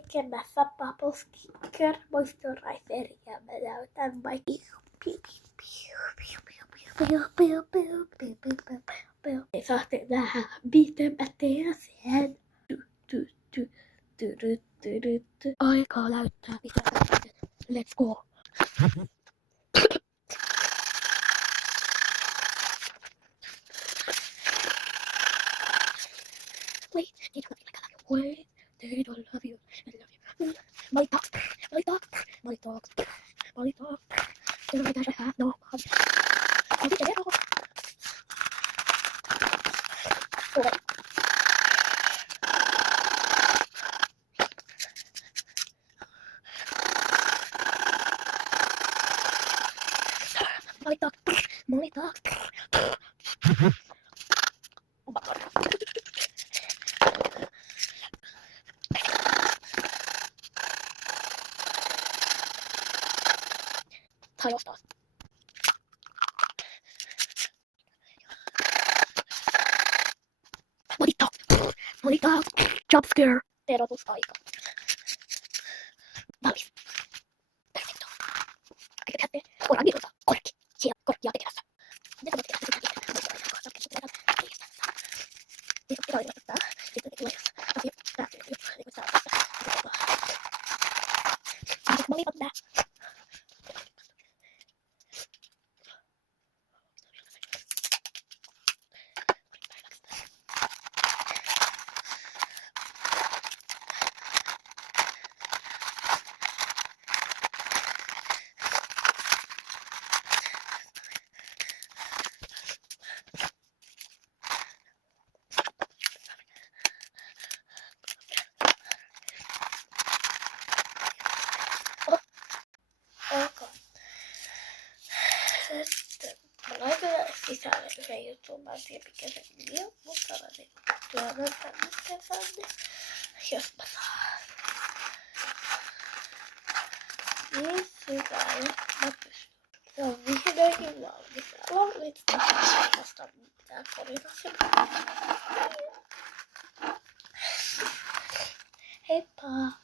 tekemässä Bubble Sticker moisturizeria ja mä näytän vaikka saatte nähdä miten mä teen sen. Aikaa näyttää mitä mä teen. Let's go. Wait, they don't love you. Wait, they don't love you. I love you. Molly talks. Molly talks. Molly talks. Molly talks. Oh my gosh, I have no hobby. I'll be there. Oh wait. Molly talks. Molly talks. Oh my god. Tile stuff. Molly talks. Jump scare. Terotusaika. Valmis. Perfecto. Aika tehdä suoraan niiltä. Korkki. Siellä korkkia tekemässä. Ne ovat tekemässä sitä itse. Molly on that. Sitten mä laitan sisälle yhden jutun. Mä en tiedä mikä se nimi on, mutta mä työnnän tänne. Jos mä saan. Niin syvälle mä pystyn. Se on vihdoinkin valmis. Valmis tästä pitää korjata sen. Heippa!